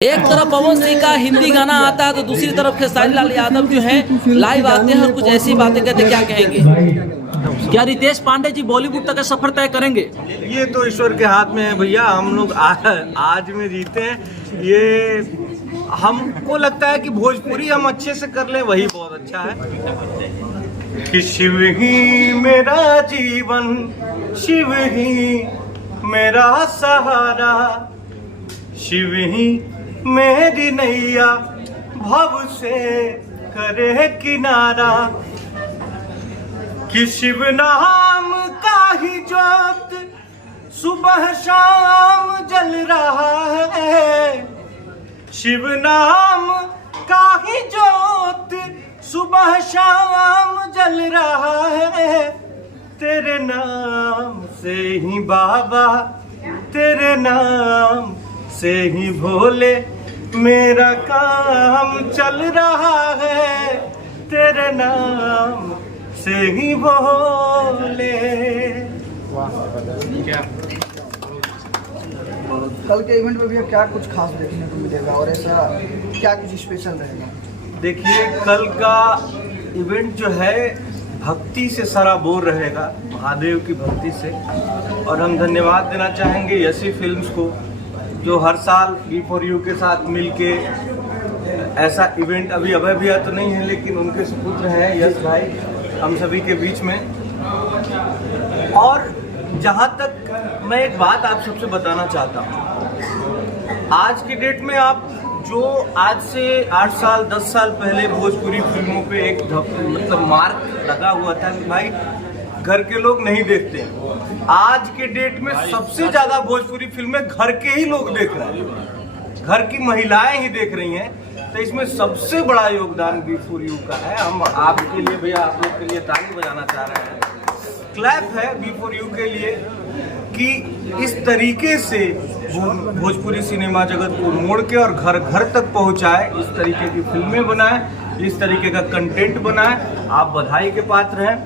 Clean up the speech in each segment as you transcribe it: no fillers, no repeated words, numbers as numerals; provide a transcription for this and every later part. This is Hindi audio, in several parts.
एक तरफ पवन सिंह का हिंदी गाना आता है तो दूसरी तरफ खेसारी लाल यादव जो है लाइव आते हैं और कुछ ऐसी बातें कहते हैं। क्या कहेंगे? क्या रितेश पांडे जी बॉलीवुड तक का सफर तय करेंगे? ये तो ईश्वर के हाथ में है भैया। हम लोग आज में जीते हैं। ये हमको लगता है कि भोजपुरी हम अच्छे से कर ले वही बहुत अच्छा है। कि शिव ही मेरा जीवन, शिव ही मेरा सहारा, शिव ही मेरी नैया भव से करे किनारा। कि शिव नाम का ही जोत सुबह शाम जल रहा है, शिव नाम का ही जोत सुबह शाम जल रहा है। तेरे नाम से ही बाबा, तेरे नाम से ही भोले मेरा काम चल रहा है, तेरे नाम से ही भोले। कल के इवेंट में भी क्या कुछ खास देखने को मिलेगा और ऐसा क्या कुछ स्पेशल रहेगा? देखिए, कल का इवेंट जो है भक्ति से सराबोर रहेगा, महादेव की भक्ति से। और हम धन्यवाद देना चाहेंगे यशी फिल्म्स को, जो हर साल B4U के साथ मिलके ऐसा इवेंट, अभी अभय भैया तो नहीं है लेकिन उनके सुपुत्र हैं यश भाई, हम सभी के बीच में। और जहाँ तक मैं एक बात आप सबसे बताना चाहता हूँ, आज की डेट में आप जो आज से 8 साल 10 साल पहले भोजपुरी फिल्मों पे एक मतलब मार्क लगा हुआ था कि भाई घर के लोग नहीं देखते, आज के डेट में सबसे ज्यादा भोजपुरी फिल्में घर के ही लोग देख रहे हैं, घर की महिलाएं ही देख रही हैं। तो इसमें सबसे बड़ा योगदान B4U का है। हम आपके लिए भैया, आप लोग के लिए ताली बजाना चाह रहे हैं, क्लैप है B4U के लिए कि इस तरीके से भोजपुरी सिनेमा जगत को मोड़ के और घर घर तक पहुंचाए, इस तरीके की फिल्में बनाए, इस तरीके का कंटेंट बनाए। आप बधाई के पात्र हैं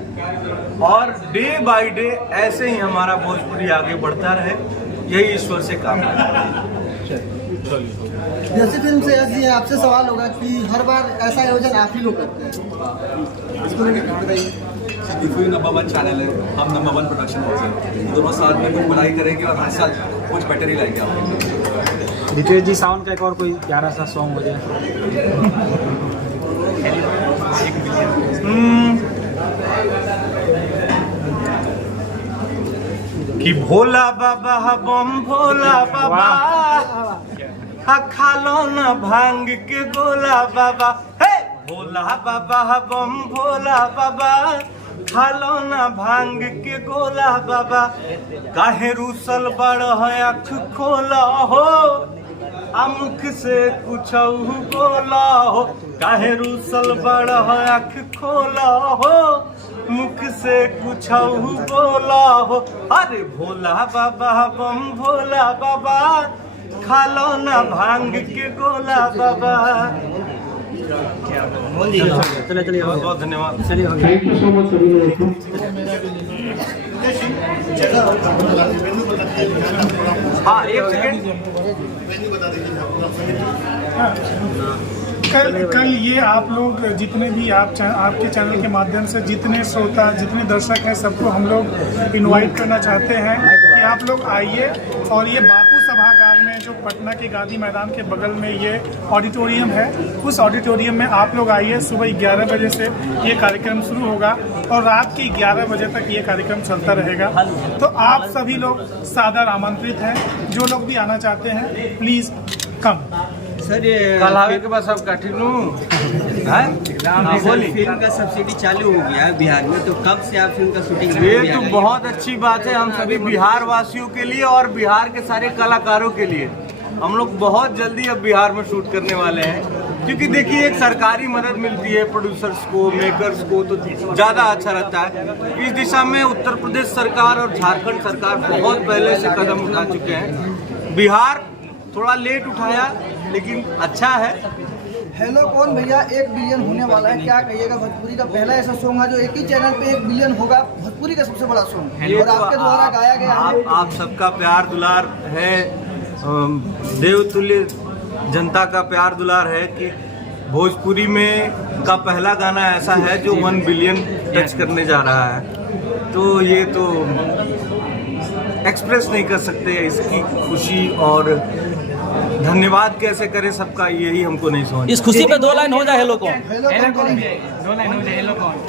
और डे बाय डे ऐसे ही हमारा भोजपुरी आगे बढ़ता रहे, यही ईश्वर से काम है। जैसे फिल्म से ऐसी आपसे सवाल होगा कि हर बार ऐसा आयोजन आप ही लोग करते हैं, इसको लेकर बताइए। B4U नंबर 1 चैनल है, हम नंबर 1 प्रोडक्शन हाउस है, दोनों साथ में कुछ बुराई करेंगे और हर साल कुछ बेटर ही लाएंगे आप। रितेश जी साउंड का एक और कोई प्यारा सा सॉन्ग हो जाए। कि भोला बाबा बम भोला बाबा, खालो ना भांग के गोला बाबा। हे भोला बाबा बम भोला बाबा, खालो ना भांग के गोला बाबा। काहे रूसल बड़ है अख खोला हो, मुख से कुछ बोला हो। काहे रूसल बड़ है अख खोला हो, मुख से कुछ बोला हो। अरे भोला बाबा बम भोला बाबा, खालो ना भांग के गोला बाबा। चलिए बहुत बहुत धन्यवाद। चलिए थैंक यू सो मच सभी लोगों को। हाँ, एक सेकेंड। कल ये आप लोग जितने भी आपके चैनल के माध्यम से जितने श्रोता, जितने दर्शक हैं, सबको हम लोग इनवाइट करना चाहते हैं कि आप लोग आइए और ये बापू सभागार में, जो पटना के गांधी मैदान के बगल में ये ऑडिटोरियम है, उस ऑडिटोरियम में आप लोग आइए। सुबह 11 बजे से ये कार्यक्रम शुरू होगा और रात के 11 बजे तक ये कार्यक्रम चलता रहेगा। तो आप सभी लोग सादर आमंत्रित हैं। जो लोग भी आना चाहते हैं प्लीज़ कम। सर, ये कल आवे के बाद सब कठिनू फिल्म का सब्सिडी चालू हो गया है बिहार में, तो कब से आप फिल्म का शूटिंग? ये तो बहुत अच्छी बात है हम सभी बिहार वासियों के लिए और बिहार के सारे कलाकारों के लिए। हम लोग बहुत जल्दी अब बिहार में शूट करने वाले हैं, क्योंकि देखिए एक सरकारी मदद मिलती है प्रोड्यूसर्स को, मेकर्स को, तो ज़्यादा अच्छा रहता है। इस दिशा में उत्तर प्रदेश सरकार और झारखंड सरकार बहुत पहले से कदम उठा चुके हैं। बिहार थोड़ा लेट उठाया लेकिन अच्छा है। हेलो कौन भैया 1 बिलियन होने वाला है, क्या कहिएगा? भोजपुरी का पहला ऐसा सॉन्ग है जो एक ही चैनल पे 1 बिलियन होगा, भोजपुरी का सबसे बड़ा सॉन्ग और आपके द्वारा गाया गया है। आप सबका प्यार दुलार है, देवतुल्य जनता का प्यार दुलार है कि भोजपुरी में का पहला गाना ऐसा है जो 1 बिलियन टच करने जा रहा है। तो ये तो एक्सप्रेस नहीं कर सकते इसकी खुशी, और धन्यवाद कैसे करें सबका, यही हमको नहीं समझ। इस खुशी पे 2 लाइन हो जाए हेलो को।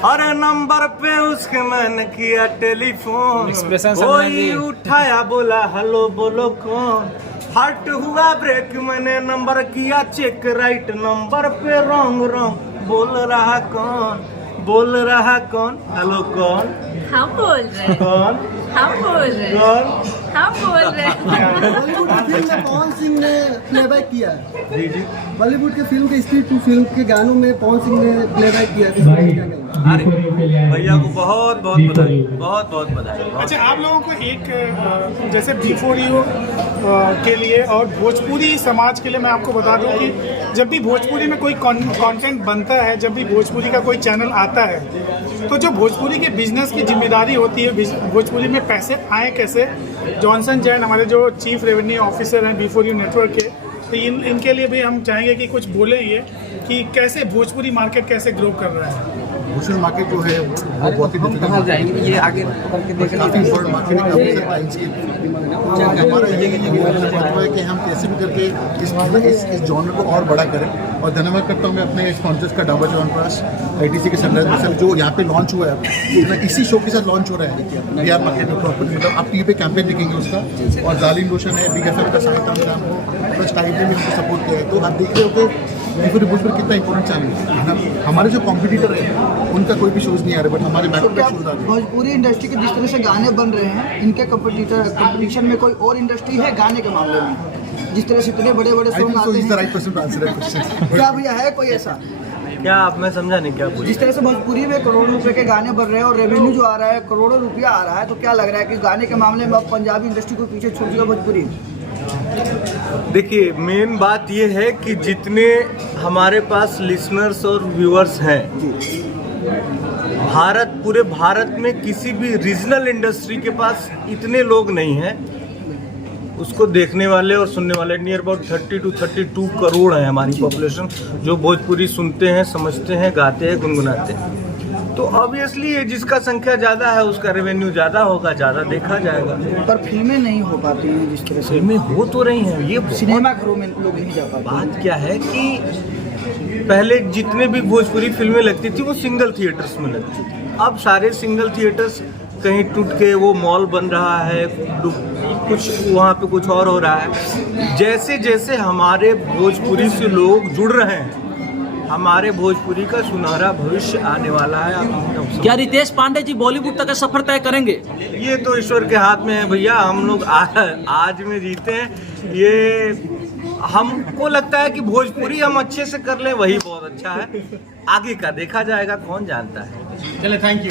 हर नंबर पे उसके मन किया टेलीफोन, कोई उठाया बोला हेलो बोलो कौन, हट हुआ ब्रेक मैंने नंबर किया चेक, राइट नंबर पे रॉन्ग बोल रहा कौन, बोल रहा कौन, हेलो कौन, हम बोल रहे हैं, कौन, हम बोल रहे हैं, कौन, हम बोल रहे हैं। बॉलीवुड की फिल्म में पवन सिंह ने प्लेबैक किया है। जी जी। बॉलीवुड के फिल्म के स्ट्रीट टू फिल्म के गानों में पवन सिंह ने प्लेबैक किया है। अरे भैया को बहुत बहुत बधाई, बहुत बहुत बधाई। अच्छा, आप लोगों को एक जैसे बिफोर यू के लिए और भोजपुरी समाज के लिए मैं आपको बता दूं कि जब भी भोजपुरी में कोई कंटेंट बनता है, जब भी भोजपुरी का कोई चैनल आता है, तो जो भोजपुरी के बिजनेस की जिम्मेदारी होती है, भोजपुरी में पैसे आए कैसे, जॉनसन जैन हमारे जो चीफ रेवेन्यू ऑफिसर हैं बिफोर यू नेटवर्क के, तो इनके लिए भी हम चाहेंगे कि कुछ बोले ये कि कैसे भोजपुरी मार्केट कैसे ग्रो कर रहा है। भोजपुरी मार्केट जो है वो बहुत ही डिफिकल्ट है, ये आगे काफ़ी इम्पोर्टेंट मार्केट है। हमारा ये है कि हम कैसे भी करके इस जॉनर को और बड़ा करें, और धन्यवाद करता हूँ मैं अपने स्पॉन्सर्स का, डाबर च्यवनप्राश, ITC के सनराइज मिसल, जो यहाँ पे लॉन्च हुआ है, इसी शो के साथ लॉन्च हो रहा है बिहार मार्केट में प्रॉपर्टी। मतलब आप टीवी पे कैंपेन देखेंगे उसका, और जालिम रोशन है, बिग FM का साहित्य राम को प्लस टाइम ने भी हमको सपोर्ट किया है। तो आप देख रहे हो कि भोजपुरी कितना इंपॉर्टेंट चैनल है। हमारे जो कॉम्पिटिटर है उनका कोई भी शोज नहीं आ रहा, बट हमारे बैकअप शोज आ रहे हैं। भोजपुरी इंडस्ट्री के जिस तरह से गाने बन रहे हैं, इनके कंपटीशन में कोई और इंडस्ट्री है गाने के मामले में? जिस तरह से इतने बड़े बड़े सॉन्ग आते हैं, क्या भैया है कोई ऐसा? क्या आप, मैं समझा नहीं क्या बोल। जिस तरह से भोजपुरी में करोड़ों रुपए के गाने बन रहे हैं और रेवेन्यू जो आ रहा है करोड़ों रुपया आ रहा है, तो क्या लग रहा है कि गाने के मामले में अब पंजाबी इंडस्ट्री को पीछे छोड़ दिया भोजपुरी? देखिए, मेन बात ये है कि जितने हमारे पास लिसनर्स और व्यूअर्स हैं, पूरे भारत में किसी भी रीजनल इंडस्ट्री के पास इतने लोग नहीं हैं उसको देखने वाले और सुनने वाले। नियर अबाउट 30 to 32 करोड़ है हमारी पॉपुलेशन, जो भोजपुरी सुनते हैं, समझते हैं, गाते हैं, गुनगुनाते हैं। तो ऑब्वियसली जिसका संख्या ज़्यादा है उसका रेवेन्यू ज़्यादा होगा, ज़्यादा देखा जाएगा। पर फिल्में नहीं हो पाती हैं जिस तरह से। फिल्में हो तो रही हैं, ये सिनेमा घरों में लोग नहीं जा पाते। बात क्या है कि पहले जितने भी भोजपुरी फिल्में लगती थी वो सिंगल थिएटर्स में लगती थी। अब सारे सिंगल थिएटर्स कहीं टूट के वो मॉल बन रहा है, कुछ वहाँ पे कुछ और हो रहा है। जैसे जैसे हमारे भोजपुरी से लोग जुड़ रहे हैं, हमारे भोजपुरी का सुनहरा भविष्य आने वाला है। आप क्या रितेश पांडे जी बॉलीवुड तक का सफर तय करेंगे? ये तो ईश्वर के हाथ में है भैया। हम लोग आज में जीते हैं। ये हमको लगता है कि भोजपुरी हम अच्छे से कर लें, वही बहुत अच्छा है। आगे का देखा जाएगा, कौन जानता है। चले, थैंक यू।